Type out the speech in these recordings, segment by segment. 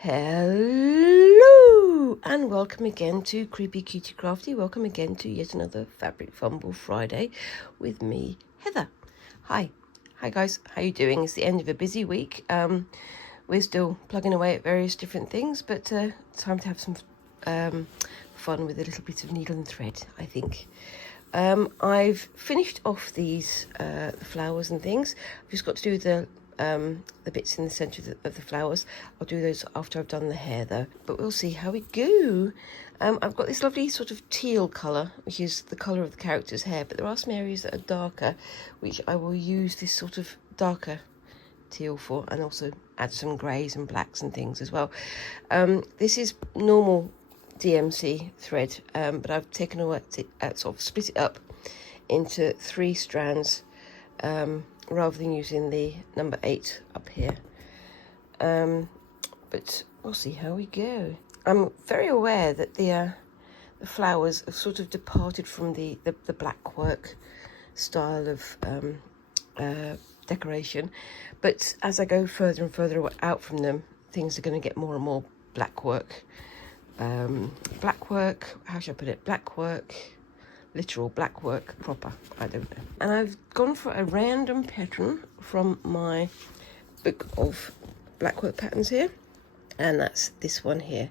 Hello and welcome again to Creepy Cutie Crafty. Welcome again to yet another Fabric Fumble Friday with me, Heather. Hi guys, how you doing? It's the end of a busy week. We're still plugging away at various different things, but time to have some fun with a little bit of needle and thread, I think. I've finished off these flowers and things. I've just got to do the bits in the centre of the flowers. I'll do those after I've done the hair though, but we'll see how we go. I've got this lovely sort of teal colour, which is the colour of the character's hair, but there are some areas that are darker, which I will use this sort of darker teal for, and also add some greys and blacks and things as well. This is normal DMC thread, but I've taken away sort of split it up into 3 strands, rather than using the number 8 up here. But we'll see how we go. I'm very aware that the flowers have sort of departed from the blackwork style of decoration, but as I go further and further out from them, things are going to get more and more blackwork. Blackwork, how should I put it? Blackwork, literal blackwork proper, I don't know. And I've gone for a random pattern from my book of blackwork patterns here, and that's this one here.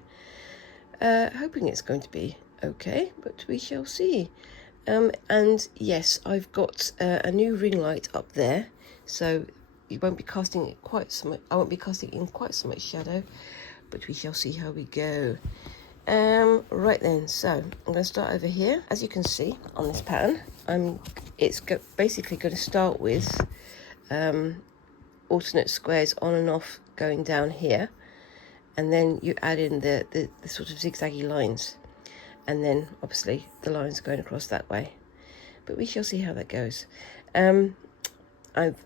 Hoping it's going to be okay, but we shall see. And yes, I've got a new ring light up there, so you won't be casting it quite so much. I won't be casting in quite so much shadow, but we shall see how we go. Right then, so I'm going to start over here. As you can see on this pattern, it's basically going to start with alternate squares on and off going down here, and then you add in the sort of zigzaggy lines, and then obviously the lines are going across that way, but we shall see how that goes. I've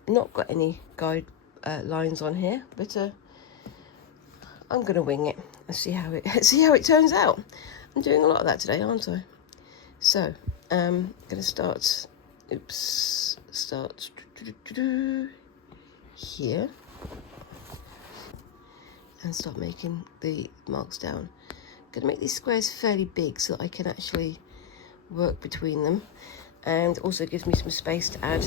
not got any guide lines on here, but I'm going to wing it and see how it turns out. I'm doing a lot of that today, aren't I? So I'm going to start here and start making the marks down. I'm going to make these squares fairly big so that I can actually work between them, and also gives me some space to add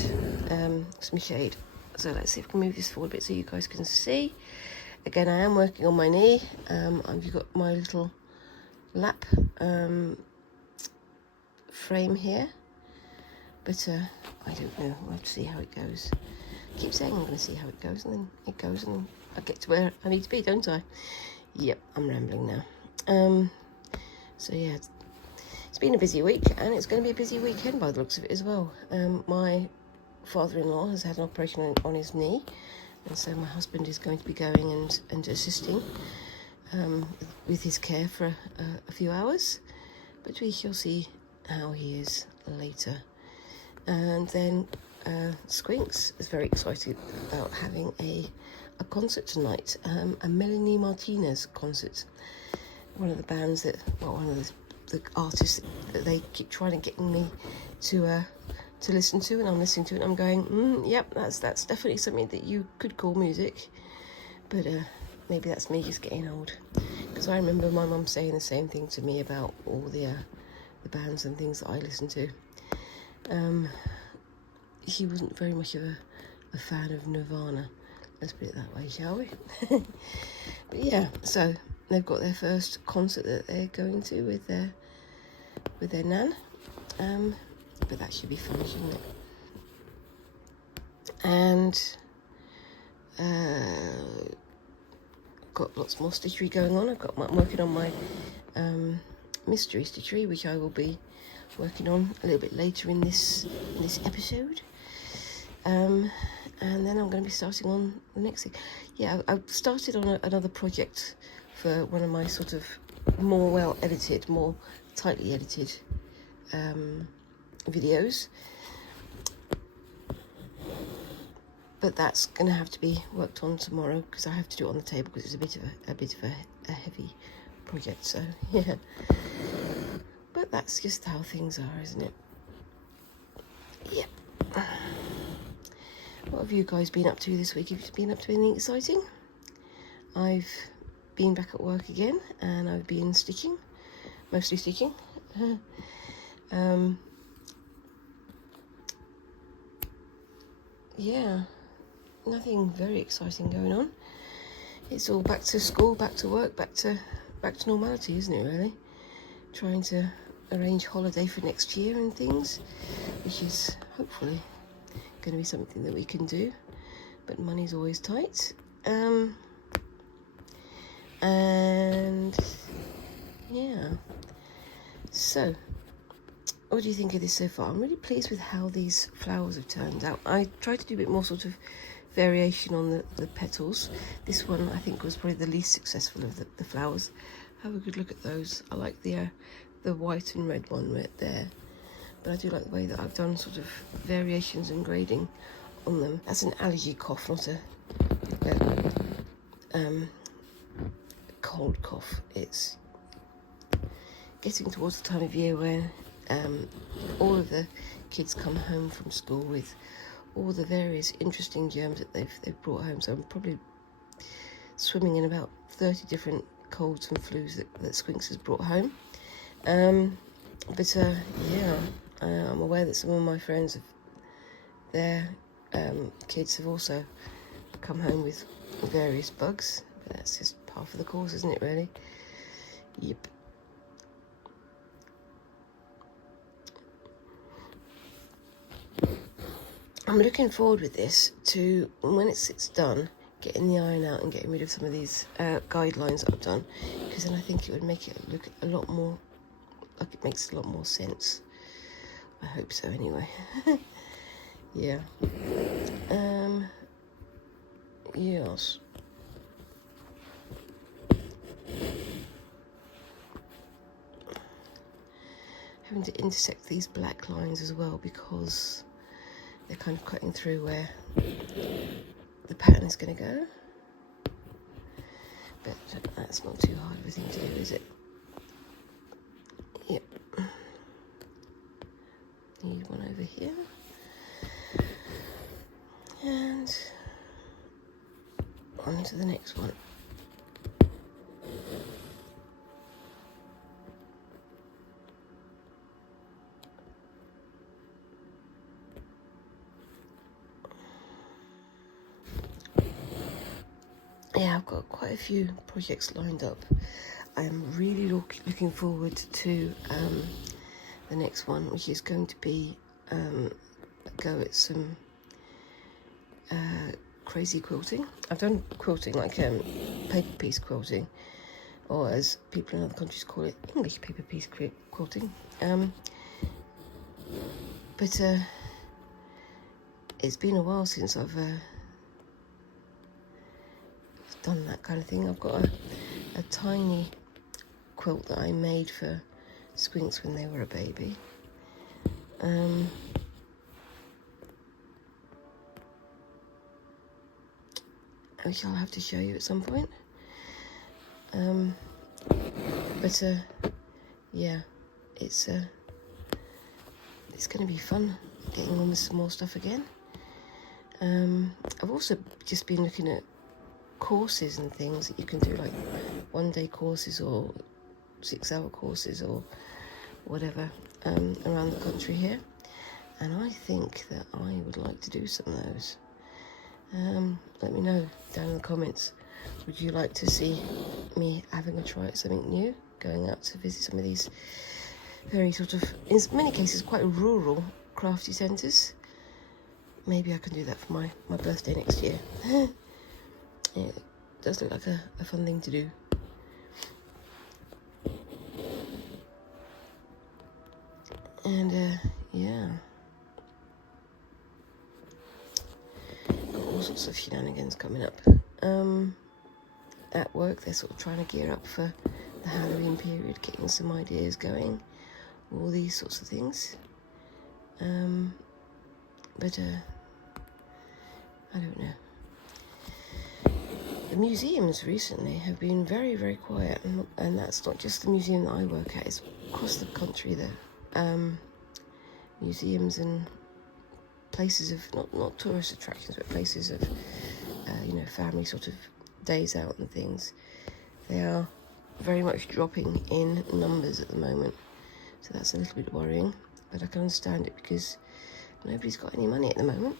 some shade. So let's see if I can move this forward a bit so you guys can see. Again, I am working on my knee. I've got my little lap frame here, but I don't know. We'll have to see how it goes. I keep saying I'm going to see how it goes, and then it goes, and I get to where I need to be, don't I? Yep, I'm rambling now. So yeah, it's been a busy week, and it's going to be a busy weekend by the looks of it as well. My father-in-law has had an operation on his knee, and so my husband is going to be going and assisting with his care for a few hours, but we shall see how he is later. And then Squinks is very excited about having a concert tonight, a Melanie Martinez concert. One of the bands one of the artists that they keep trying to get me to listen to, and I'm listening to it, and I'm going, yep, that's definitely something that you could call music, but maybe that's me just getting old, because I remember my mum saying the same thing to me about all the bands and things that I listen to. She wasn't very much of a fan of Nirvana, let's put it that way, shall we? But yeah, so they've got their first concert that they're going to with their nan, but that should be fun, shouldn't it? And got lots more stitchery going on. I'm working on my Mystery Stitchery, which I will be working on a little bit later in this episode. And then I'm going to be starting on the next thing. Yeah, I've started on another project for one of my sort of more well-edited, more tightly edited videos. But that's going to have to be worked on tomorrow, because I have to do it on the table, because it's a bit of a heavy project. So yeah, but that's just how things are, isn't it? Yeah. What have you guys been up to this week? Have you been up to anything exciting? I've been back at work again, and I've been stitching, mostly stitching. Yeah, nothing very exciting going on. It's all back to school, back to work, back to normality, isn't it, really? Trying to arrange holiday for next year and things, which is hopefully going to be something that we can do, but money's always tight. And yeah, so what do you think of this so far? I'm really pleased with how these flowers have turned out. I tried to do a bit more sort of variation on the petals. This one I think was probably the least successful of the flowers. Have a good look at those. I like the white and red one right there, but I do like the way that I've done sort of variations and grading on them. That's an allergy cough, not a cold cough. It's getting towards the time of year where all of the kids come home from school with all the various interesting germs that they've brought home. So I'm probably swimming in about 30 different colds and flus that Squinks has brought home. Yeah, I'm aware that some of my friends, their kids have also come home with various bugs. But that's just part of the course, isn't it, really? Yep. I'm looking forward with this to, when it's done, getting the iron out and getting rid of some of these guidelines that I've done, because then I think it would make it look a lot more, like it makes a lot more sense. I hope so, anyway. Yeah. Yes. Having to intersect these black lines as well, because they're kind of cutting through where the pattern is going to go. But that's not too hard of a thing to do, is it? Yep. Need one over here. And on to the next one. Yeah, I've got quite a few projects lined up. I'm really looking forward to the next one, which is going to be a go at some crazy quilting. I've done quilting, like paper piece quilting, or as people in other countries call it, English paper piece quilting. But it's been a while since I've done that kind of thing. I've got a tiny quilt that I made for Squinks when they were a baby. Which I'll have to show you at some point. Yeah, it's going to be fun getting on with some more stuff again. I've also just been looking at courses and things that you can do, like 1-day courses or 6-hour courses or whatever, around the country here, and I think that I would like to do some of those. Let me know down in the comments, would you like to see me having a try at something new, going out to visit some of these very sort of, in many cases, quite rural crafty centres? Maybe I can do that for my birthday next year. It does look like a fun thing to do. And yeah, got all sorts of shenanigans coming up. At work, they're sort of trying to gear up for the Halloween period, getting some ideas going, all these sorts of things. But I don't know. The museums recently have been very, very quiet, and that's not just the museum that I work at, it's across the country there. Museums and places of, not tourist attractions, but places of, family sort of days out and things. They are very much dropping in numbers at the moment, so that's a little bit worrying, but I can understand it because nobody's got any money at the moment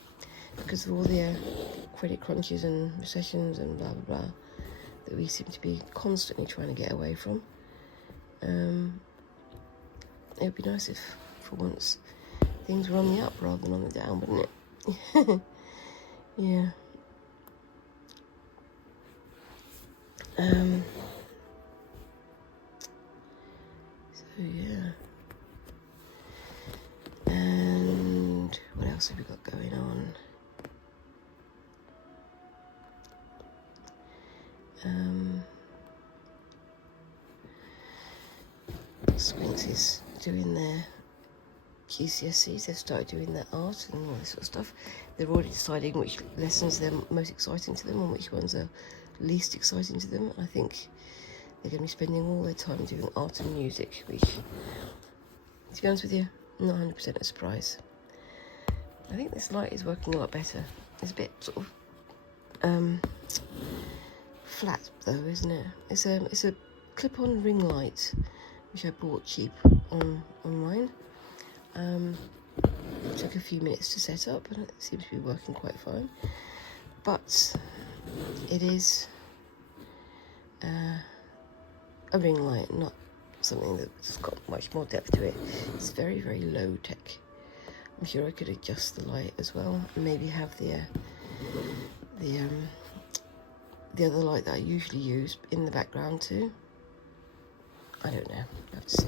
because of all the credit crunches and recessions and blah blah blah that we seem to be constantly trying to get away from. It would be nice if for once things were on the up rather than on the down, wouldn't it? Yeah. So yeah. And what else have we got going on? Sphinx is doing their GCSEs. They've started doing their art and all this sort of stuff. They're already deciding which lessons they're most exciting to them and which ones are least exciting to them. I think they're going to be spending all their time doing art and music, which, to be honest with you, not 100% a surprise. I think this light is working a lot better. It's a bit sort of flat though, isn't it? It's a clip-on ring light which I bought cheap online. It took a few minutes to set up and it seems to be working quite fine, but it is a ring light, not something that's got much more depth to it. It's very, very low tech. I'm sure I could adjust the light as well and maybe have the other light that I usually use in the background too. I don't know, I'll have to see.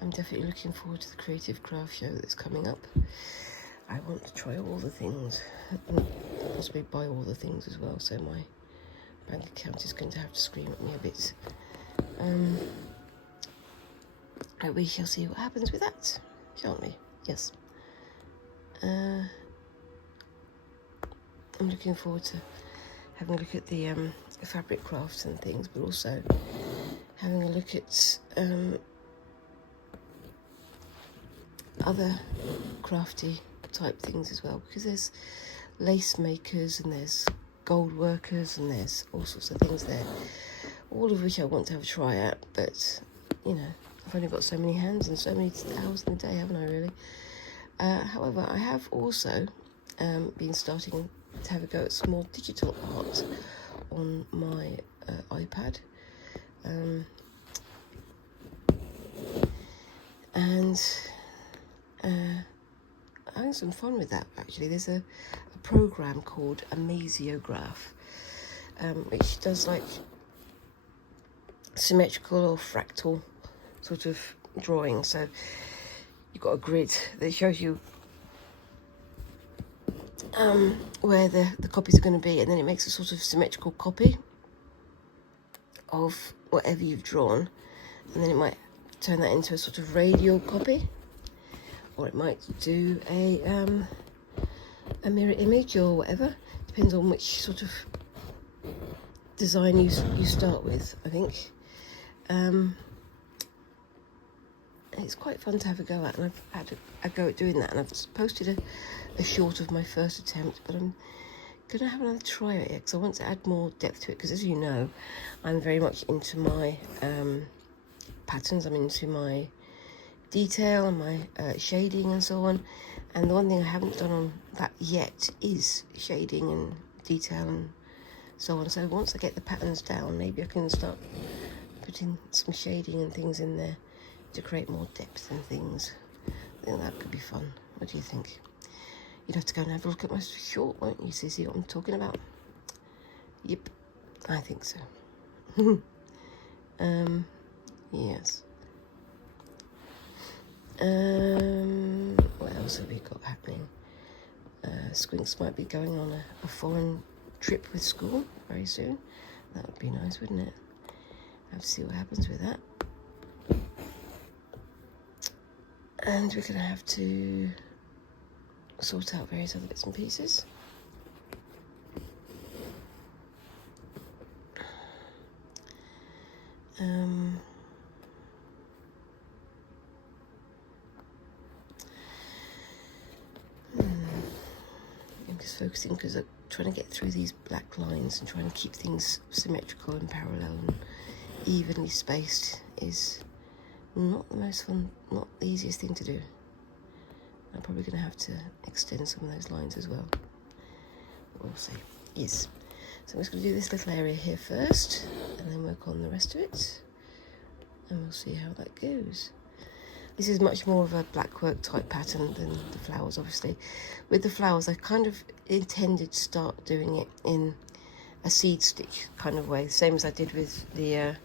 I'm definitely looking forward to the creative craft show that's coming up. I want to try all the things, and possibly buy all the things as well, so my bank account is going to have to scream at me a bit. We shall see what happens with that, shan't we? Yes. I'm looking forward to having a look at the fabric crafts and things, but also having a look at other crafty type things as well, because there's lace makers and there's gold workers and there's all sorts of things there, all of which I want to have a try at, but you know, I've only got so many hands and so many hours in the day, haven't I really? However, I have also been starting to have a go at small digital art on my iPad, and having some fun with that actually. There's a program called Amasiograph, which does like symmetrical or fractal sort of drawing. So you've got a grid that shows you where the copies are going to be, and then it makes a sort of symmetrical copy of whatever you've drawn, and then it might turn that into a sort of radial copy, or it might do a mirror image or whatever. Depends on which sort of design you start with, I think. It's quite fun to have a go at, and I've had a go at doing that, and I've posted a short of my first attempt, but I'm going to have another try at it because I want to add more depth to it, because as you know, I'm very much into my patterns. I'm into my detail and my shading and so on, and the one thing I haven't done on that yet is shading and detail and so on. So once I get the patterns down, maybe I can start putting some shading and things in there to create more depth and things. I think that could be fun. What do you think? You'd have to go and have a look at my short, won't you, to see what I'm talking about? Yep, I think so. Yes. What else have we got happening? Squinks might be going on a foreign trip with school very soon. That would be nice, wouldn't it? Have to see what happens with that. And we're going to have to sort out various other bits and pieces. I'm just focusing because I'm trying to get through these black lines and trying to keep things symmetrical and parallel and evenly spaced is not the most fun, not the easiest thing to do. I'm probably going to have to extend some of those lines as well. But we'll see. Yes. So I'm just going to do this little area here first and then work on the rest of it. And we'll see how that goes. This is much more of a blackwork type pattern than the flowers, obviously. With the flowers, I kind of intended to start doing it in a seed stitch kind of way, same as I did with the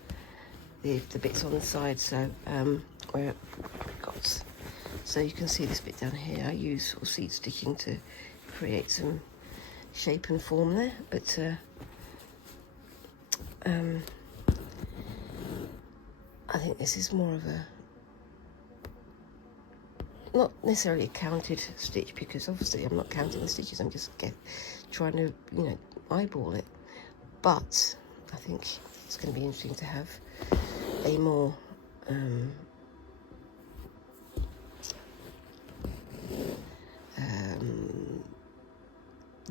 bits on the side. So where it got, so you can see this bit down here. I use sort of seed stitching to create some shape and form there, but I think this is more of a, not necessarily a counted stitch, because obviously I'm not counting the stitches, I'm just trying to, you know, eyeball it. But I think it's going to be interesting to have a more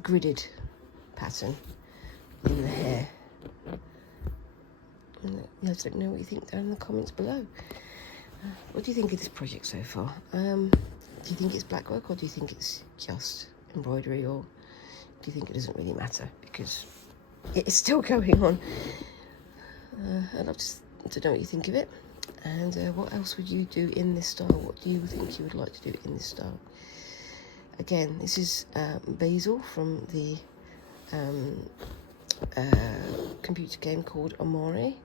gridded pattern in the hair. And you have to let me know what you think down in the comments below. What do you think of this project so far? Do you think it's blackwork, or do you think it's just embroidery, or do you think it doesn't really matter because it's still going on? I'd love to know what you think of it. And what else would you do in this style? What do you think you would like to do in this style? Again, this is Basil from the computer game called Omori.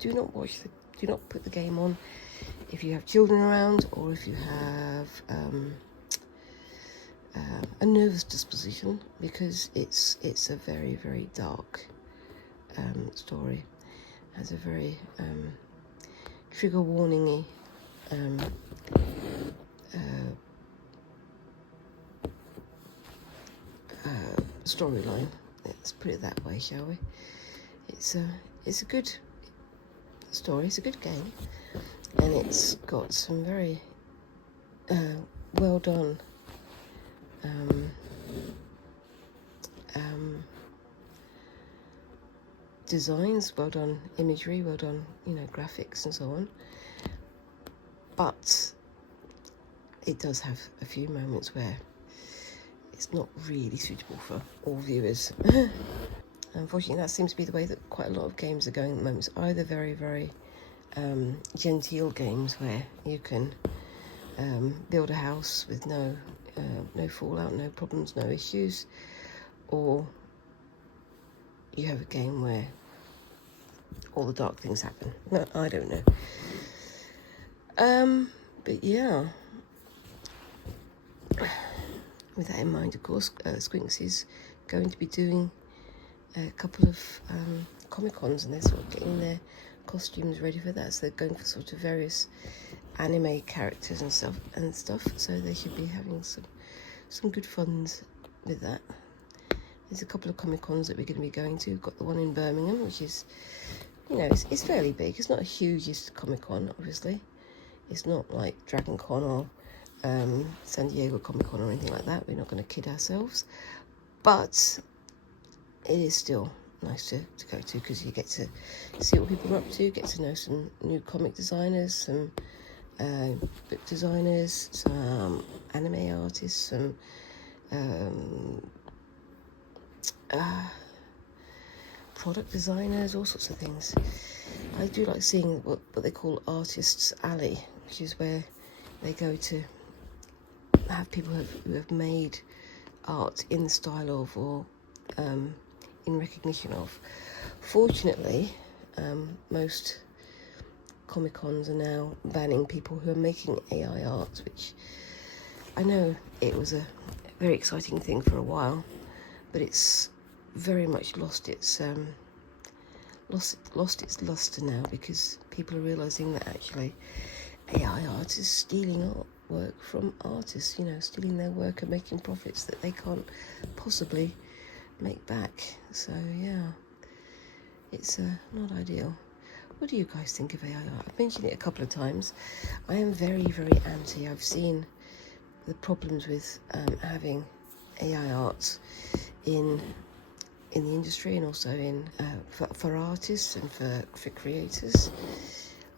Do not put the game on if you have children around, or if you have a nervous disposition, because it's a very, very dark story. It has a very trigger warning-y storyline. Let's put it that way, shall we? It's a good story. It's a good game, and it's got some very well done designs, well done imagery, well done, you know, graphics and so on. But it does have a few moments where it's not really suitable for all viewers. Unfortunately, that seems to be the way that quite a lot of games are going at the moment. It's either very, very genteel games where you can build a house with no fallout, no problems, no issues, or you have a game where all the dark things happen. No, I don't know. But yeah, with that in mind, of course, Squinks is going to be doing a couple of Comic-Cons, and they're sort of getting their costumes ready for that. So they're going for sort of various anime characters and stuff. So they should be having some good fun with that. There's a couple of Comic-Cons that we're going to be going to. We've got the one in Birmingham, which is, you know, it's fairly big. It's not a hugest Comic-Con, obviously. It's not like Dragon Con or San Diego Comic-Con or anything like that. We're not going to kid ourselves. But it is still nice to go to, because you get to see what people are up to, get to know some new comic designers, some book designers, some anime artists, some product designers, all sorts of things. I do like seeing what they call Artists Alley, which is where they go to have people who have made art in the style of, or in recognition of. Fortunately, most Comic-Cons are now banning people who are making AI art, which I know it was a very exciting thing for a while, but it's very much lost its luster now, because people are realising that actually AI artists stealing artwork from artists, you know, stealing their work and making profits that they can't possibly make back. So yeah, it's not ideal. What do you guys think of AI art? I've mentioned it a couple of times. I am very, very anti. I've seen the problems with having AI art in the industry, and also in for artists and for creators.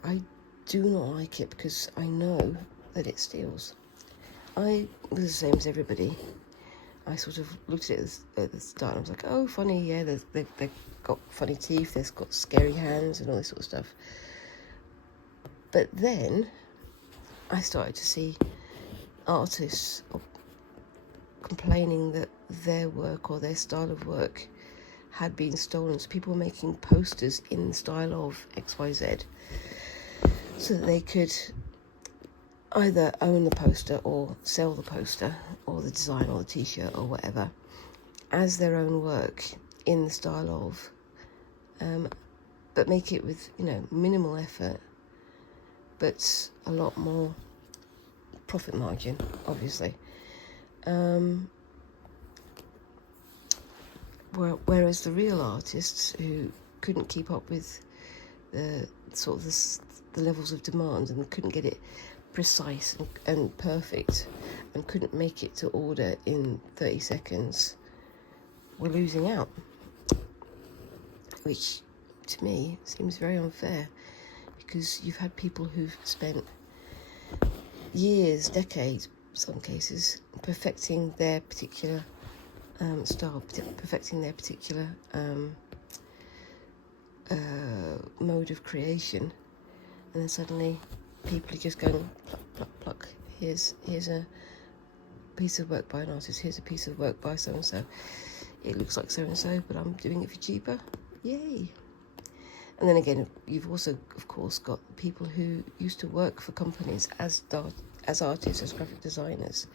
I do not like it because I know that it steals. I was the same as everybody. I sort of looked at it at the start and I was like, oh, funny, yeah, they've got funny teeth, they've got scary hands and all this sort of stuff. But then I started to see artists complaining that their work or their style of work had been stolen. So people were making posters in the style of XYZ so that they could either own the poster or sell the poster or the design or the t-shirt or whatever as their own work in the style of, but make it with, you know, minimal effort, but a lot more profit margin, obviously. Whereas the real artists who couldn't keep up with the sort of the levels of demand and couldn't get it precise and perfect and couldn't make it to order in 30 seconds were losing out, which to me seems very unfair, because you've had people who've spent years, decades, some cases, perfecting their particular style, perfecting their particular mode of creation, and then suddenly people are just going pluck, pluck, pluck. Here's a piece of work by an artist. Here's a piece of work by so and so. It looks like so and so, but I'm doing it for cheaper. Yay! And then again, you've also, of course, got people who used to work for companies as artists, as graphic designers,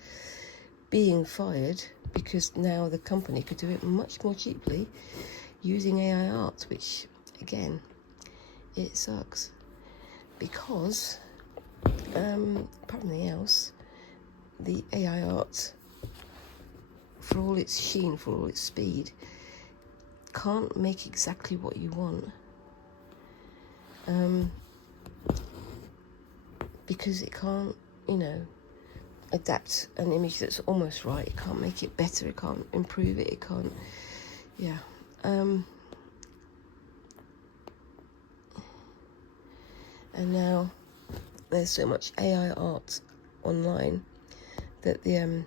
being fired because now the company could do it much more cheaply using AI art, which, again, it sucks. Because, apart from anything else, the AI art, for all its sheen, for all its speed, can't make exactly what you want. Because it can't, you know, adapt an image that's almost right. It can't make it better. It can't improve it. It can't, yeah. And now there's so much AI art online that the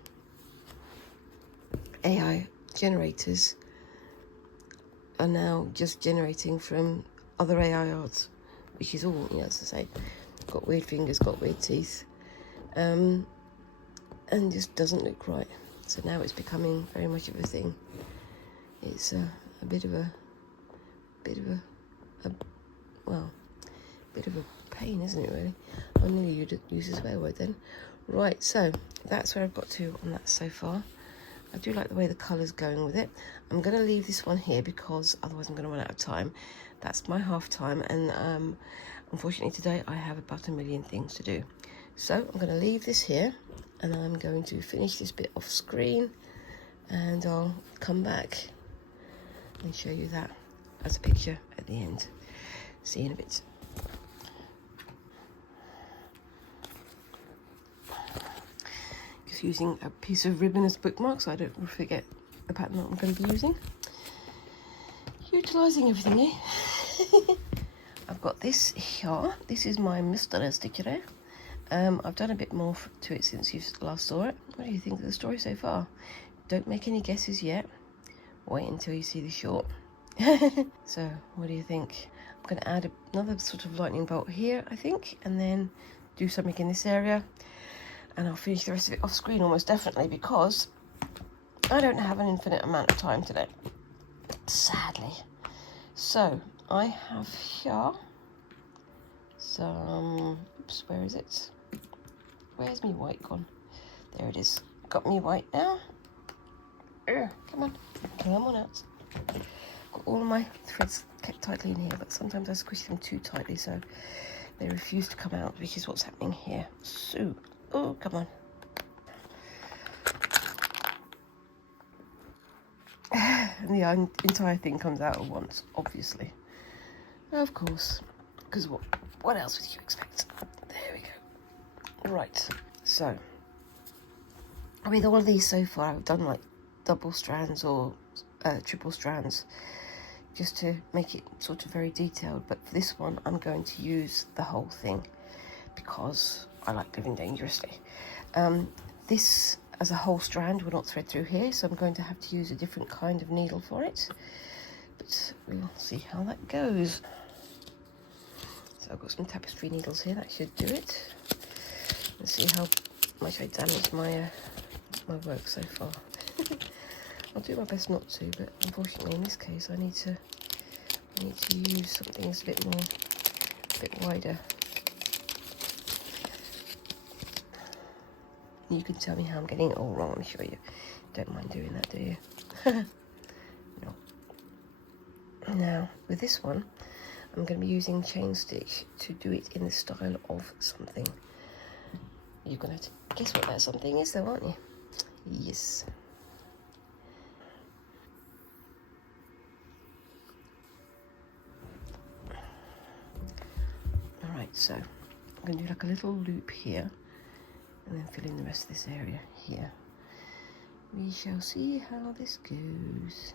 AI generators are now just generating from other AI art, which is all, you know, as I say, got weird fingers, got weird teeth, and just doesn't look right. So now it's becoming very much of a thing. It's a bit of a pain, isn't it, really? I nearly used a swear word then. Right, so that's where I've got to on that so far. I do like the way the colour's going with it. I'm going to leave this one here because otherwise I'm going to run out of time. That's my half time, and unfortunately today I have about a million things to do. So I'm going to leave this here, and I'm going to finish this bit off screen, and I'll come back and show you that as a picture at the end. See you in a bit. Just using a piece of ribbon as bookmark so I don't forget the pattern that I'm going to be using. Utilising everything, eh? I've got this here. This is my Mystery Stitchery. I've done a bit more to it since you last saw it. What do you think of the story so far? Don't make any guesses yet. Wait until you see the short. So, what do you think? I'm going to add another sort of lightning bolt here, I think, and then do something in this area. And I'll finish the rest of it off screen almost definitely, because I don't have an infinite amount of time today, sadly. So, I have here some, oops, where is it? Where's me white gone? There it is. Got me white now. Come on out. Got all of my threads kept tightly in here, but sometimes I squish them too tightly, so they refuse to come out, which is what's happening here. So, oh, come on. And the entire thing comes out at once, obviously. Of course, because what else would you expect? There we go. Right, so with all of these so far, I've done like double strands or triple strands, just to make it sort of very detailed. But for this one, I'm going to use the whole thing because I like living dangerously. This as a whole strand will not thread through here, so I'm going to have to use a different kind of needle for it. But we'll see how that goes. So I've got some tapestry needles here, that should do it. Let's see how much I damaged my my work so far. I'll do my best not to, but unfortunately in this case I need to use something that's a bit wider. You can tell me how I'm getting it all wrong, I'm sure you don't mind doing that, do you? No. Now, with this one, I'm going to be using chain stitch to do it in the style of something. You're going to have to guess what that something is though, aren't you? Yes. Alright, so I'm going to do like a little loop here and then fill in the rest of this area here. We shall see how this goes.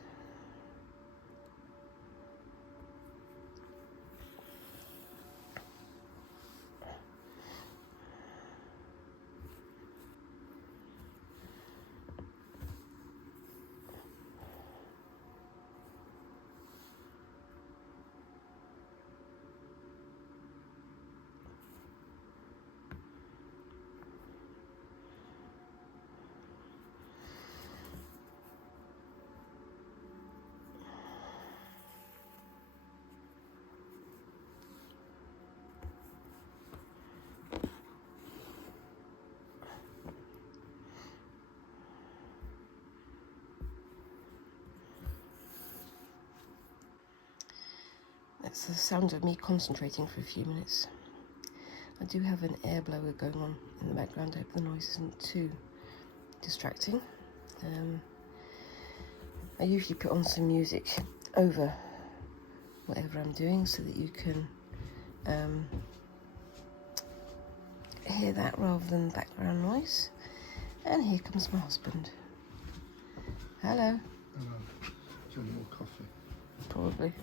That's the sound of me concentrating for a few minutes. I do have an air blower going on in the background. I hope the noise isn't too distracting. I usually put on some music over whatever I'm doing so that you can hear that rather than background noise. And here comes my husband. Hello. Hello. Do you want more coffee? Probably.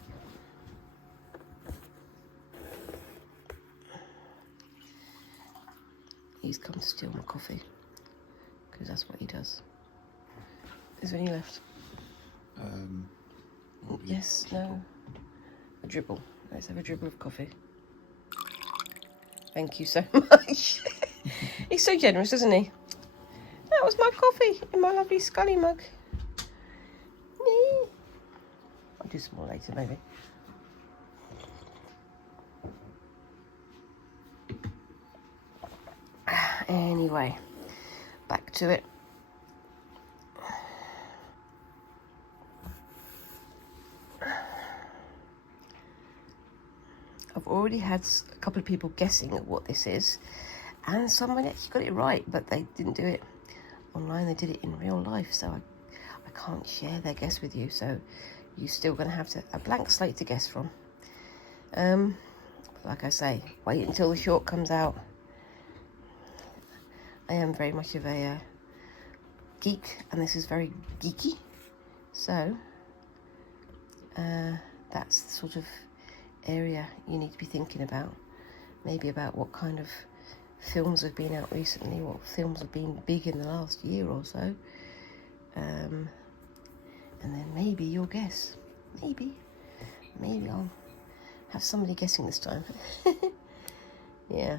He's come to steal my coffee, because that's what he does. Is there any left? Yes, no. A dribble. Let's have a dribble of coffee. Thank you so much. He's so generous, isn't he? That was my coffee in my lovely Scully mug. I'll do some more later, maybe. Anyway, back to it. I've already had a couple of people guessing at what this is, and someone actually got it right, but they didn't do it online, they did it in real life, so I can't share their guess with you, so you're still going to have a blank slate to guess from. Like I say, wait until the short comes out. I am very much of a geek, and this is very geeky, so that's the sort of area you need to be thinking about. Maybe about what kind of films have been out recently, what films have been big in the last year or so, and then maybe you'll guess. Maybe I'll have somebody guessing this time. Yeah.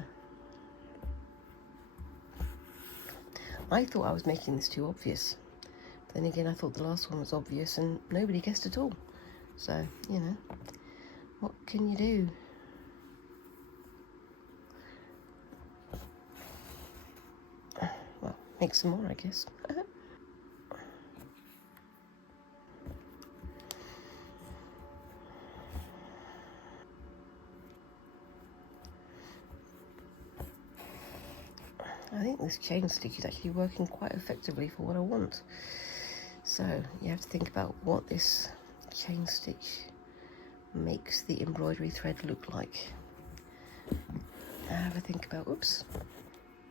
I thought I was making this too obvious. Then again, I thought the last one was obvious and nobody guessed at all. So, you know, what can you do? Well, make some more, I guess. this chain stitch is actually working quite effectively for what I want. So you have to think about what this chain stitch makes the embroidery thread look like. Have a think about, oops,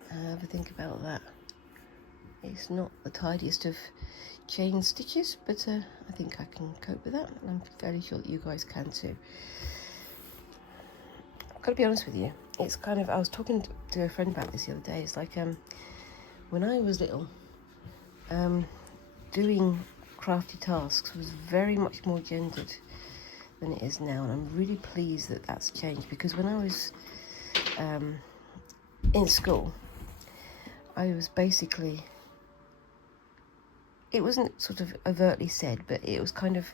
have a think about that. It's not the tidiest of chain stitches, but I think I can cope with that, and I'm fairly sure that you guys can too. I've got to be honest with you, it's kind of, I was talking to a friend about this the other day. It's like when I was little, doing crafty tasks was very much more gendered than it is now, and I'm really pleased that that's changed, because when I was in school, I was basically, it wasn't sort of overtly said, but it was kind of,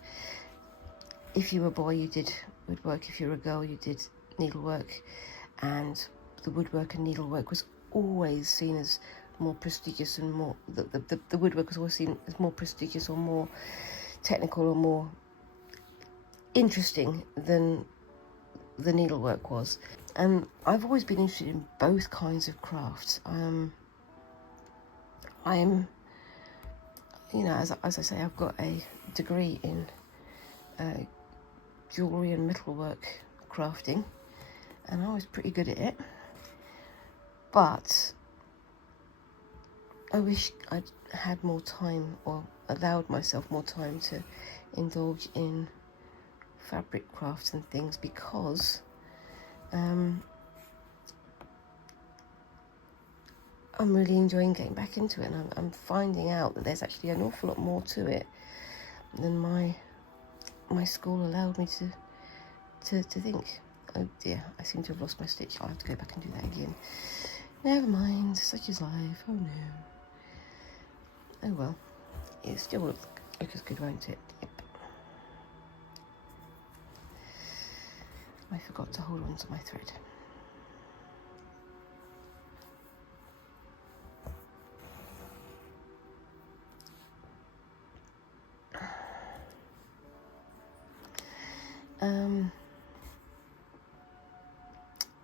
if you were a boy you did woodwork, if you were a girl you did needlework, and the woodwork and needlework was always seen as more prestigious, and more, the woodwork was always seen as more prestigious or more technical or more interesting than the needlework was. And I've always been interested in both kinds of crafts. I'm, you know, as I say, I've got a degree in jewellery and metalwork crafting, and I was pretty good at it. But I wish I'd had more time, or allowed myself more time to indulge in fabric crafts and things, because I'm really enjoying getting back into it, and I'm finding out that there's actually an awful lot more to it than my school allowed me to think. Oh dear, I seem to have lost my stitch. I'll have to go back and do that again. Never mind, such is life. Oh no. Oh well, it still will look as good, won't it? Yep. I forgot to hold on to my thread.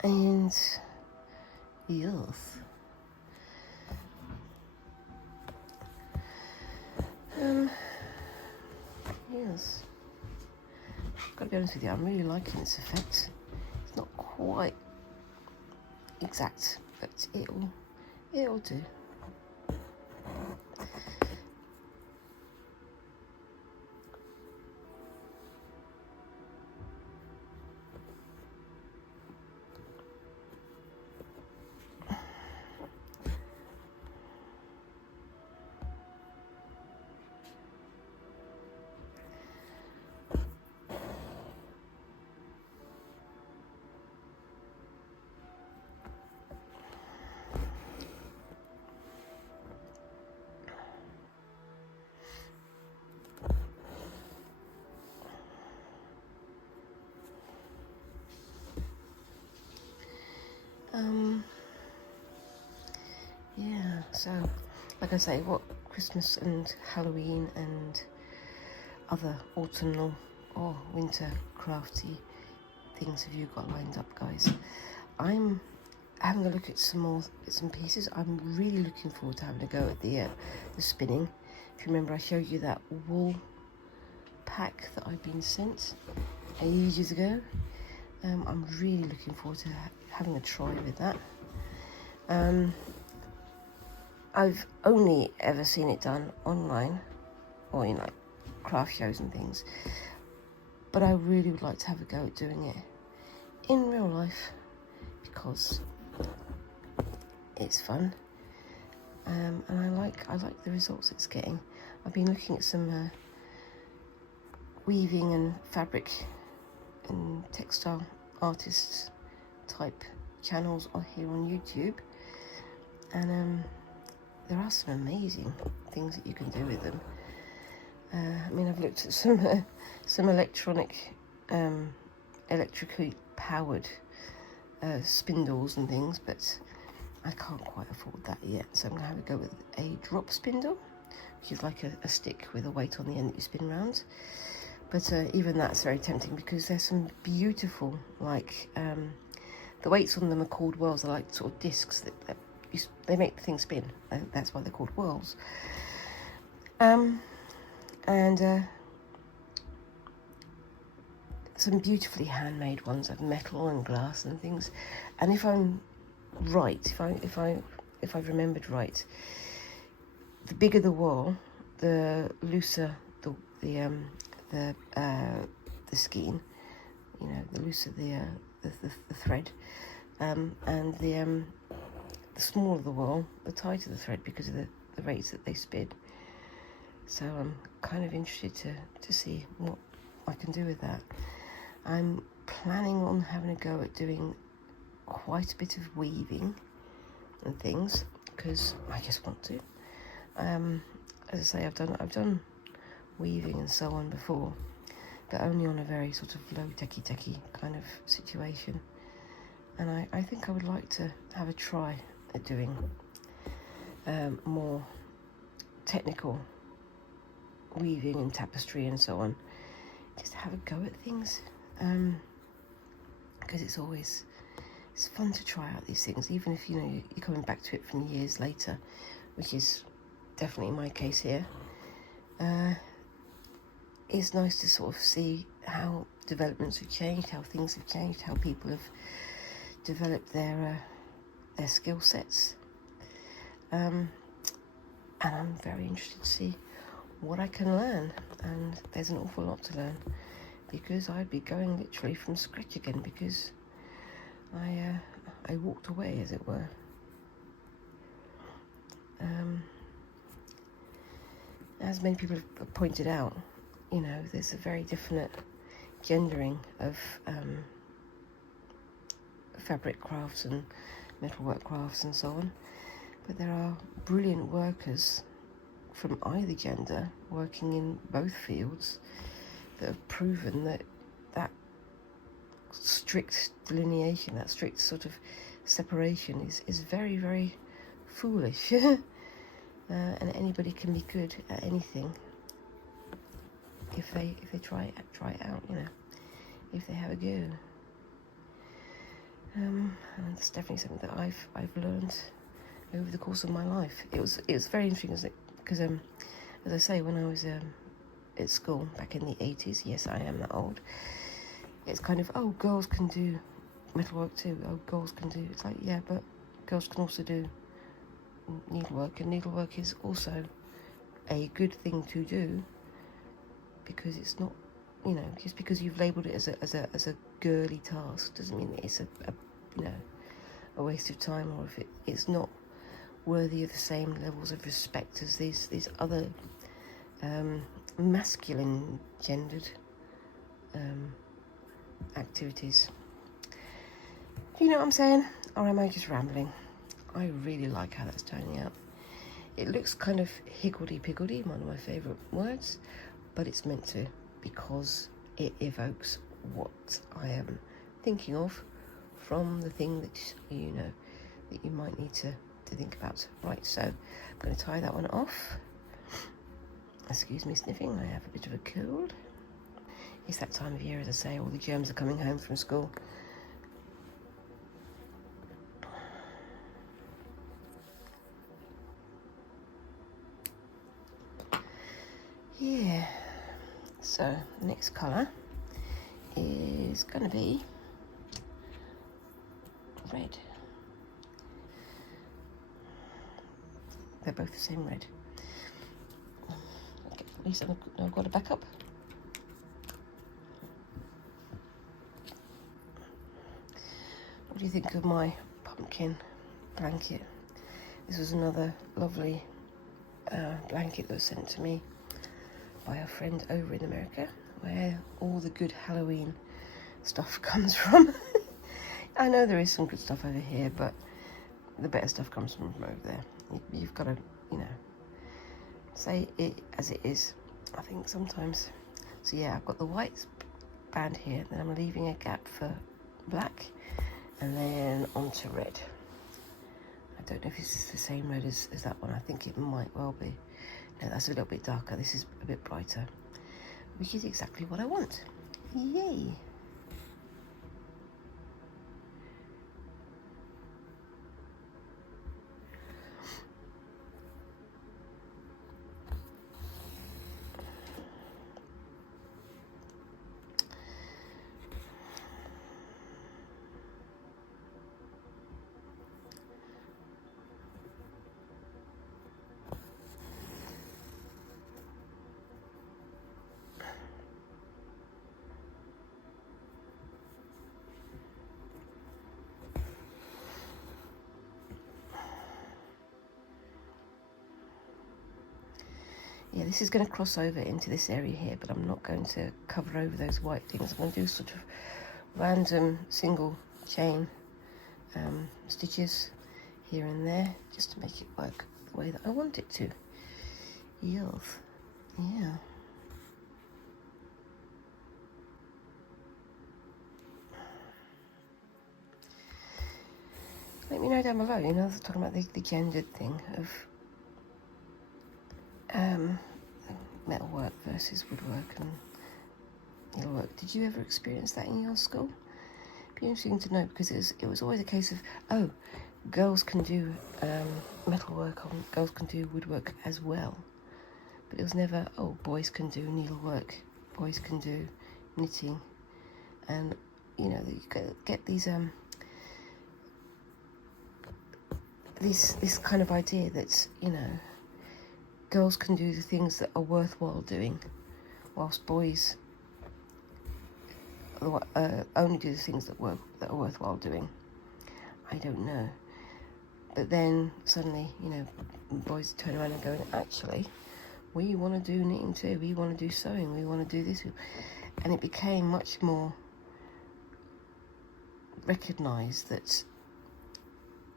And yes. Yes. Gotta be honest with you, I'm really liking this effect. It's not quite exact, but it'll do. Yeah, so like I say, what Christmas and Halloween and other autumnal or winter crafty things have you got lined up, guys? I'm having a look at some more bits and pieces. I'm really looking forward to having a go at the spinning. If you remember, I showed you that wool pack that I've been sent ages ago. I'm really looking forward to having a try with that. I've only ever seen it done online, or in like craft shows and things, but I really would like to have a go at doing it in real life, because it's fun, and I like the results it's getting. I've been looking at some weaving and fabric and textile artists type channels here on YouTube, and there are some amazing things that you can do with them. I mean, I've looked at some electrically powered spindles and things, but I can't quite afford that yet. So I'm going to have a go with a drop spindle, which is like a stick with a weight on the end that you spin around. But even that's very tempting, because there's some beautiful, like, the weights on them are called whirls. They're like sort of discs that they make the thing spin. That's why they're called whirls. And some beautifully handmade ones of metal and glass and things. And if I'm right, if I've remembered right, the bigger the whirl, the looser the skein. You know, the looser the thread, and the smaller the whirl, the tighter the thread, because of the rates that they spin. So I'm kind of interested to see what I can do with that. I'm planning on having a go at doing quite a bit of weaving and things, because I just want to. As I say, I've done weaving and so on before, but only on a very sort of low techie kind of situation. And I think I would like to have a try at doing more technical weaving and tapestry and so on. Just have a go at things, because it's fun to try out these things, even if you're coming back to it from years later, which is definitely my case here. It's nice to sort of see how developments have changed, how things have changed, how people have developed their skill sets, and I'm very interested to see what I can learn. And there's an awful lot to learn, because I'd be going literally from scratch again, because I walked away, as it were. As many people have pointed out, there's a very definite gendering of fabric crafts and metalwork crafts and so on, but there are brilliant workers from either gender working in both fields that have proven that strict delineation, that strict sort of separation is very, very foolish. And anybody can be good at anything if they try it out, if they have a go. And it's definitely something that I've learned over the course of my life. It was very interesting, because as I say, when I was at school back in the 80s, yes, I am that old, it's kind of, oh, girls can do metalwork too, oh, girls can do, it's like, yeah, but girls can also do needlework, and needlework is also a good thing to do, because it's not, just because you've labelled it as a girly task doesn't mean that it's a waste of time, or if it's not worthy of the same levels of respect as these other masculine gendered activities. Do you know what I'm saying, or am I just rambling? I really like how that's turning out. It looks kind of higgledy-piggledy, one of my favourite words, but it's meant to, because it evokes what I am thinking of from the thing that that you might need to think about. Right, so I'm going to tie that one off. Excuse me sniffing, I have a bit of a cold. It's that time of year, as I say, all the germs are coming home from school. Yeah, so the next colour is going to be red. They're both the same red. Okay, at least I've got a backup. What do you think of my pumpkin blanket? This was another lovely blanket that was sent to me by a friend over in America, where all the good Halloween stuff comes from. I know there is some good stuff over here, but the better stuff comes from over there. You've got to, say it as it is, I think, sometimes. So yeah, I've got the white band here, then I'm leaving a gap for black, and then onto red. I don't know if this is the same red as that one. I think it might well be. No, that's a little bit darker. This is a bit brighter, which is exactly what I want. Yay! Yeah, this is going to cross over into this area here, but I'm not going to cover over those white things. I'm going to do sort of random single chain stitches here and there, just to make it work the way that I want it to. Yeah. Let me know down below, you know, I was talking about the gendered thing of metalwork versus woodwork and needlework. Did you ever experience that in your school? It'd be interesting to know, because it was always a case of, oh, girls can do metalwork, or girls can do woodwork as well. But it was never, oh, boys can do needlework, boys can do knitting. And, you know, you get these this kind of idea that, you know, girls can do the things that are worthwhile doing, whilst boys only do the things that are worthwhile doing. I don't know. But then suddenly, you know, boys turn around and go, actually, we want to do knitting too, we want to do sewing, we want to do this. And it became much more recognised that,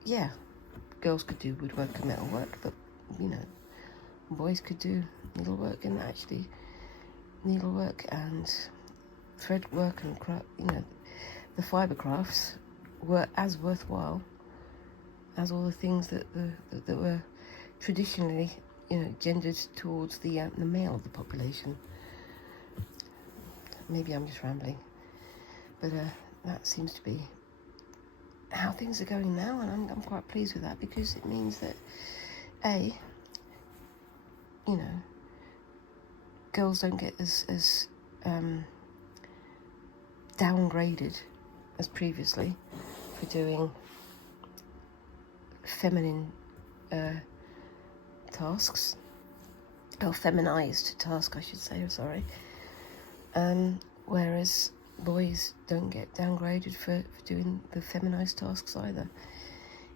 yeah, girls could do woodwork and metalwork, but, you know, boys could do needlework, and actually needlework and thread work and craft, you know, the fibre crafts were as worthwhile as all the things that were traditionally, you know, gendered towards the male of the population. Maybe I'm just rambling, but that seems to be how things are going now, and I'm quite pleased with that, because it means that you know, girls don't get as downgraded as previously for doing feminine tasks, or feminized task, I should say, sorry. Whereas boys don't get downgraded for doing the feminized tasks either.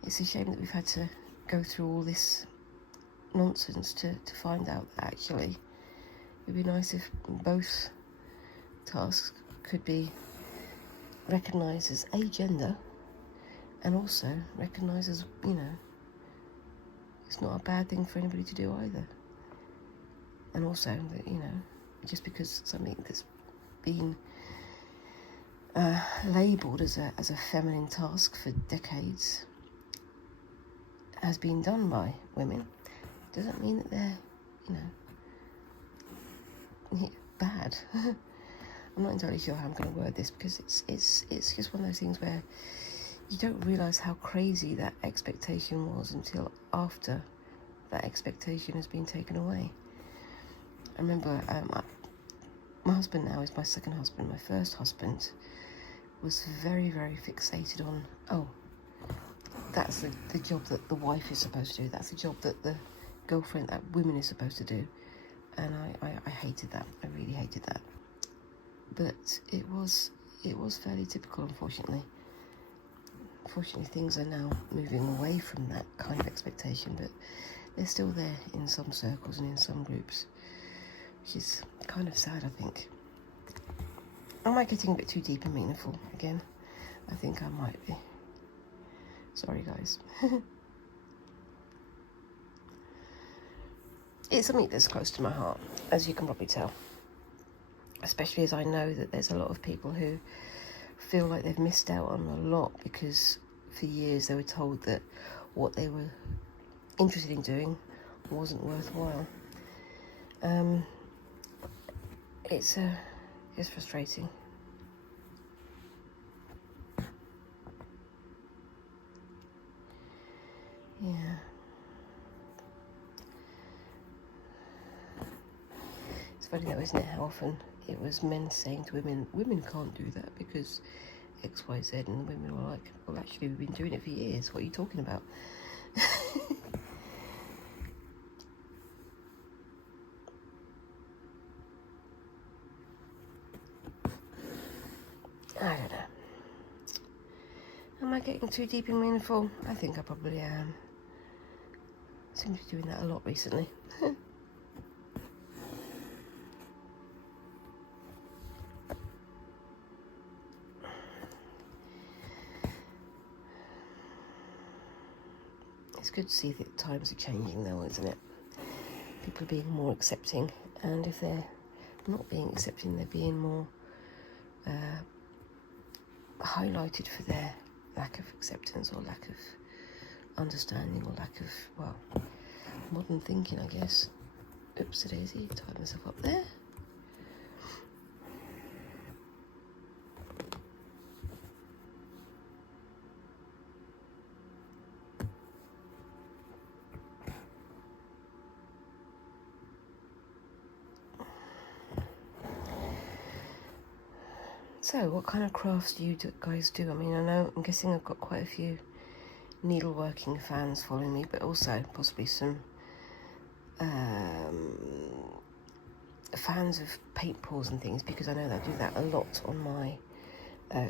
It's a shame that we've had to go through all this nonsense to find out that actually it'd be nice if both tasks could be recognised as a gender, and also recognised as, you know, it's not a bad thing for anybody to do either. And also that, you know, just because something that's been labelled as a feminine task for decades has been done by women, doesn't mean that they're, you know, bad. I'm not entirely sure how I'm going to word this, because it's just one of those things where you don't realise how crazy that expectation was until after that expectation has been taken away. I remember my husband now is my second husband. My first husband was very, very fixated on, oh, that's the job that the wife is supposed to do. That's the job that the girlfriend, that women is supposed to do. And I hated that. I really hated that. But it was fairly typical, unfortunately. Unfortunately, things are now moving away from that kind of expectation, but they're still there in some circles and in some groups, which is kind of sad, I think. Am I getting a bit too deep and meaningful again? I think I might be. Sorry, guys. It's something that's close to my heart, as you can probably tell. Especially as I know that there's a lot of people who feel like they've missed out on a lot because for years they were told that what they were interested in doing wasn't worthwhile. It's frustrating. Yeah. It's funny though, isn't it, how often it was men saying to women can't do that because X, Y, Z, and the women were like, well, actually, we've been doing it for years. What are you talking about? I don't know. Am I getting too deep and meaningful? I think I probably am. I seem to be doing that a lot recently. good to see that times are changing though, isn't it? People are being more accepting, and if they're not being accepting, they're being more highlighted for their lack of acceptance or lack of understanding or lack of, well, modern thinking, I guess. Oops, daisy, tied myself up there. So, what kind of crafts do you guys do? I mean, I'm guessing I've got quite a few needleworking fans following me, but also possibly some fans of paint pours and things, because I know they do that a lot on my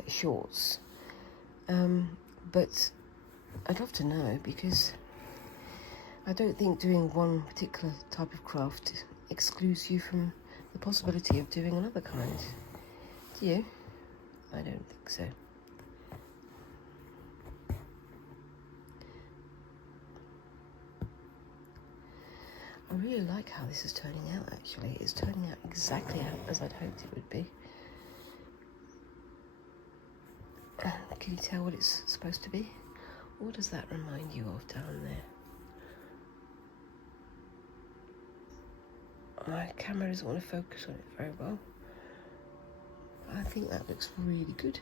shorts. But I'd love to know, because I don't think doing one particular type of craft excludes you from the possibility of doing another kind. Do you? I don't think so. I really like how this is turning out, actually. It's turning out exactly as I'd hoped it would be. Can you tell what it's supposed to be? What does that remind you of down there? My camera doesn't want to focus on it very well. I think that looks really good.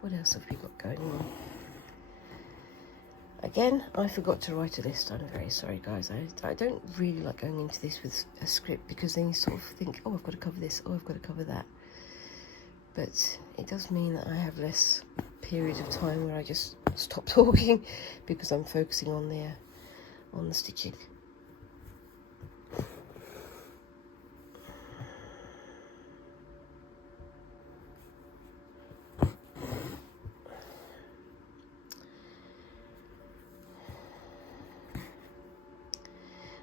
What else have we got going on? Again, I forgot to write a list. I'm very sorry, guys. I don't really like going into this with a script, because then you sort of think, oh, I've got to cover this, oh, I've got to cover that. But it does mean that I have less period of time where I just stop talking, because I'm focusing on the stitching.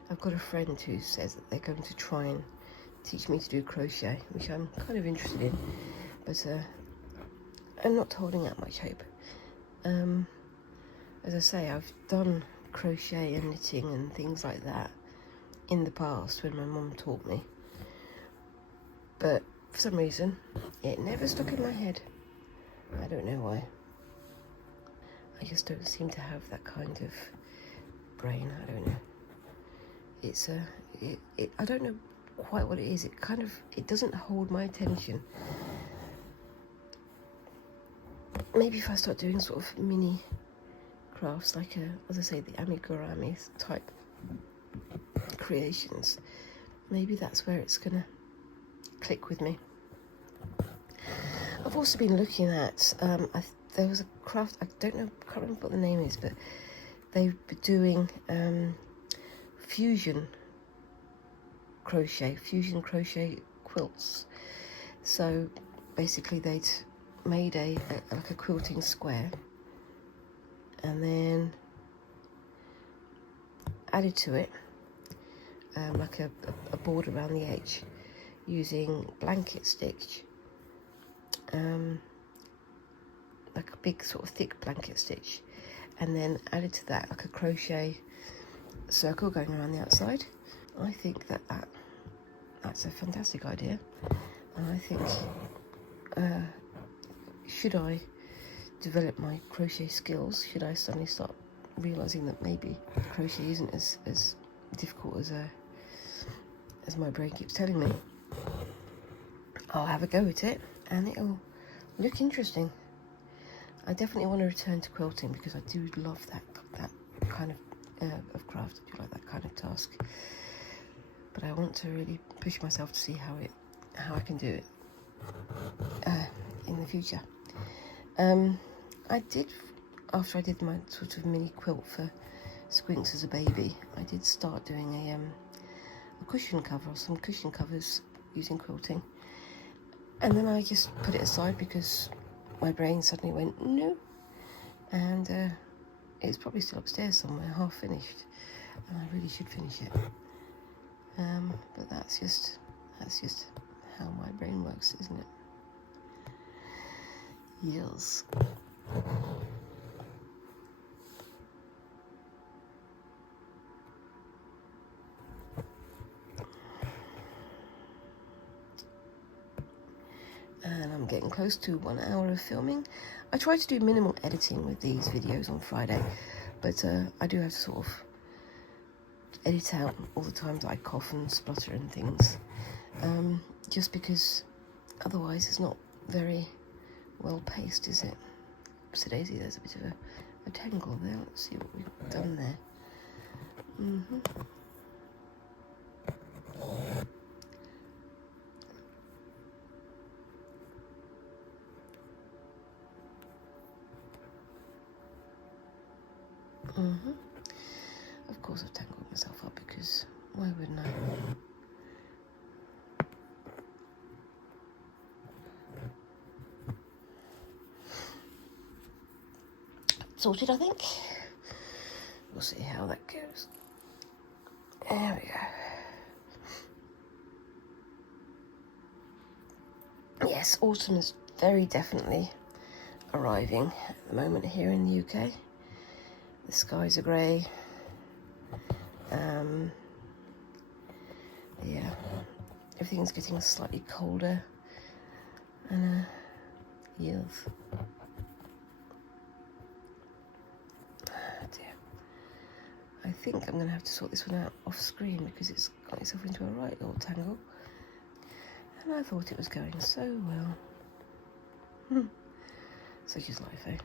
I've got a friend who says that they're going to try and teach me to do crochet, which I'm kind of interested in, but I'm not holding out much hope. As I say, I've done crochet and knitting and things like that in the past when my mum taught me, but for some reason it never stuck in my head. I don't know why. I just don't seem to have that kind of brain. I don't know. It's I don't know quite what it is. It doesn't hold my attention. Maybe if I start doing sort of mini crafts, like as I say, the amigurumi type creations, maybe that's where it's gonna click with me. I've also been looking at there was a craft, I can't remember what the name is, but they've been doing fusion crochet quilts. So basically they'd made like a quilting square, and then added to it like a border around the edge using blanket stitch, like a big sort of thick blanket stitch, and then added to that like a crochet circle going around the outside. I think that's a fantastic idea, and I think should I develop my crochet skills, should I suddenly start realizing that maybe crochet isn't as difficult as my brain keeps telling me, I'll have a go at it and it'll look interesting. I definitely want to return to quilting, because I do love that kind of craft. I do like that kind of task, but I want to really push myself to see how I can do it in the future. I did, after I did my sort of mini quilt for Squinks as a baby, I did start doing a cushion cover, or some cushion covers using quilting, and then I just put it aside because my brain suddenly went, no. And it's probably still upstairs somewhere, half finished. And I really should finish it. But that's just how my brain works, isn't it? Yes. And I'm getting close to 1 hour of filming. I try to do minimal editing with these videos on Friday, but I do have to sort of edit out all the times that I cough and splutter and things, just because otherwise it's not very well paced, is it? So Daisy, there's a bit of a tangle there. Let's see what we've done there. Of course I've tangled myself up, because why wouldn't I? Sorted, I think. We'll see how that goes. There we go. Yes, autumn is very definitely arriving at the moment here in the UK. The skies are grey. Yeah, everything's getting slightly colder. And yes. Dear. I think I'm going to have to sort this one out off screen, because it's got itself into a right old tangle. And I thought it was going so well. Such is life, eh?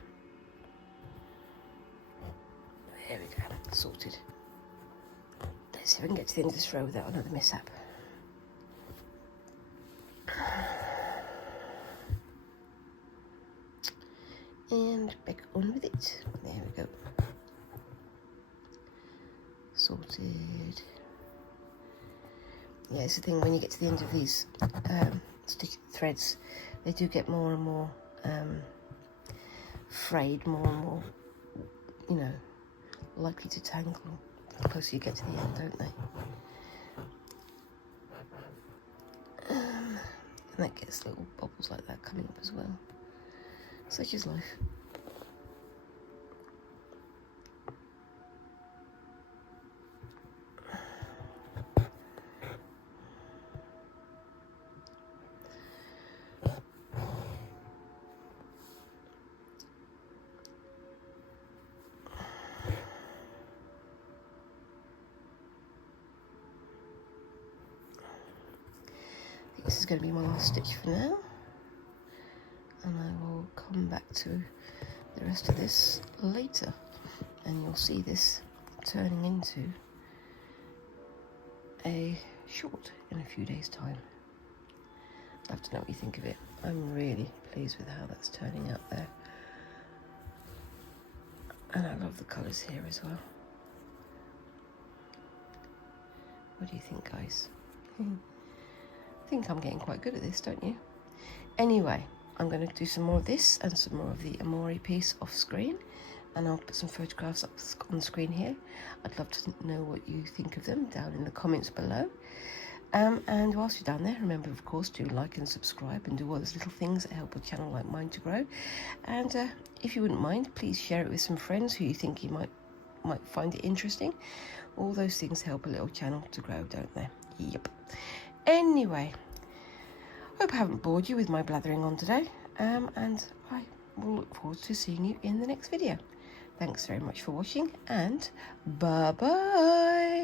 There we go, sorted. Let's see if I can get to the end of this row without another mishap. And back on with it. There we go. Sorted. Yeah, it's the thing, when you get to the end of these stitch threads, they do get more and more frayed, more and more, you know, likely to tangle the closer you get to the end, don't they? And that gets little bubbles like that coming up as well. Such is life. This is going to be my last stitch for now, and I will come back to the rest of this later, and you'll see this turning into a short in a few days' time. I'd love to know what you think of it. I'm really pleased with how that's turning out there, and I love the colours here as well. What do you think, guys? I think I'm getting quite good at this, don't you? Anyway, I'm going to do some more of this and some more of the Omori piece off screen, and I'll put some photographs up on the screen here. I'd love to know what you think of them down in the comments below. And whilst you're down there, remember, of course, to like and subscribe and do all those little things that help a channel like mine to grow. And if you wouldn't mind, please share it with some friends who you think you might find it interesting. All those things help a little channel to grow, don't they? Yep. Anyway, hope I haven't bored you with my blathering on today, and I will look forward to seeing you in the next video. Thanks very much for watching, and bye-bye.